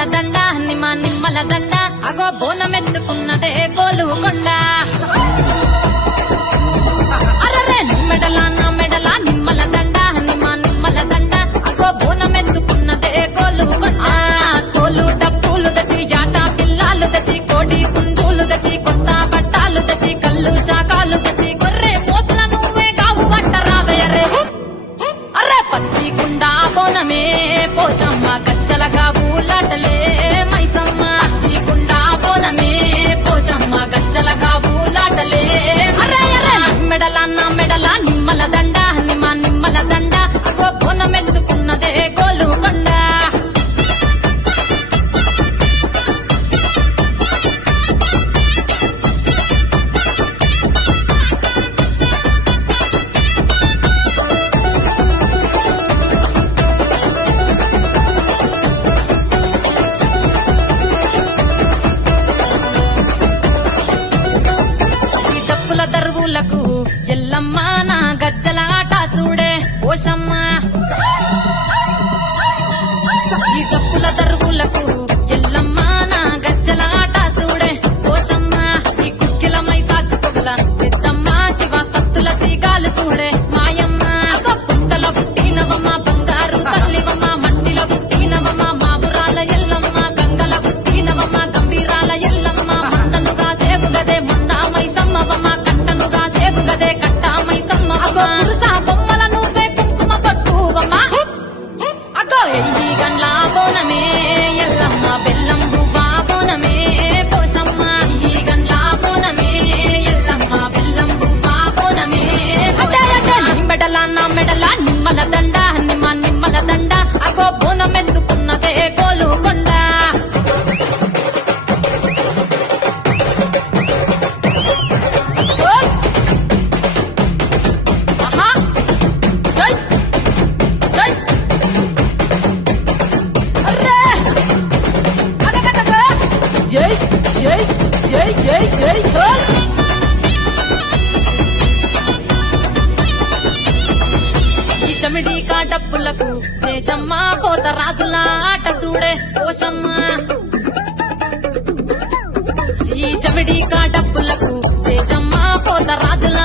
నిమ్మల దండ నిమ్మల దండ అగో బోనమెత్తుకున్నదే గోలుకొండ అరరే నా మెడల నిమ్మల దండ నిమ్మల దండ అగో బోనమెత్తుకున్నదే గోలుకొండ తోలు డప్పులు దసి జాట పిల్లాలు దసి కోడి పుంజులు దసి కొత్త బట్టాలు దసి కళ్ళు శాకాలు దసి గొర్రె పోతుల నువ్వే కావు వంటరావయ్యరే అర్రే పచ్చి గుండా బోనమే పోషమ్మ గచ్చలగా ఊలాటలే మైసమ్మ పచ్చి గుండా బోనమే పోషమ్మ గచ్చలగా ఊలాటలే అర్రే నా మెడల నిమ్మల దండ నిమ్మల దండ అగో బోనమెత్తుకున్నదే గోలుకొండ దరువులకు ఎల్లమ్మ నా గజ్జల ఆట చూడే ఓషమ్మ ఈ డప్పుల దరువులకు ఎల్లమ్మ నా గజ్జల ఆట చూడే ఓషమ్మ ఈ కుక్కిల మై సాచుకొగల పెద్దమ్మ శివ సత్తుల సీగాలు చూడే మాయమ్మ పుట్టల పుట్టినవమ్మ బంగారు తల్లివమ్మ మట్టిలో పుట్టినవమ్మ మాబురాల ఎల్లమ్మ గంగల పుట్టినవమ్మ గంభీరాల ఎల్లమ్మ మందనుగా సేపుగదే మందామై సమ్మవమ్మ కట్టనుగా సేపుగదే కట్టామై సమ్మవమ్మ పురుసా బొమ్మల నువ్వే కుంకుమ పట్టువమ్మ అగో ఎయ్యి గండ్ల బోనమే ఎల్లమ్మ బెల్లం బువ్వా బోనమే పోషమ్మ ఈ గండ్ల బోనమే ఎల్లమ్మ బెల్లం బువ్వా బోనమే నా మెడల నిమ్మల దండ నిమ్మల దండ అగో బోనమెత్తుకున్నదే గోలుకొండ జై జై జై జై జై చోల్ ఈ చమిడి కాటప్పులకు తేజమ్మ పోత రాజుల ఆట చూడే పోషమ్మ ఈ చమిడి కాటప్పులకు తేజమ్మ పోత రాజుల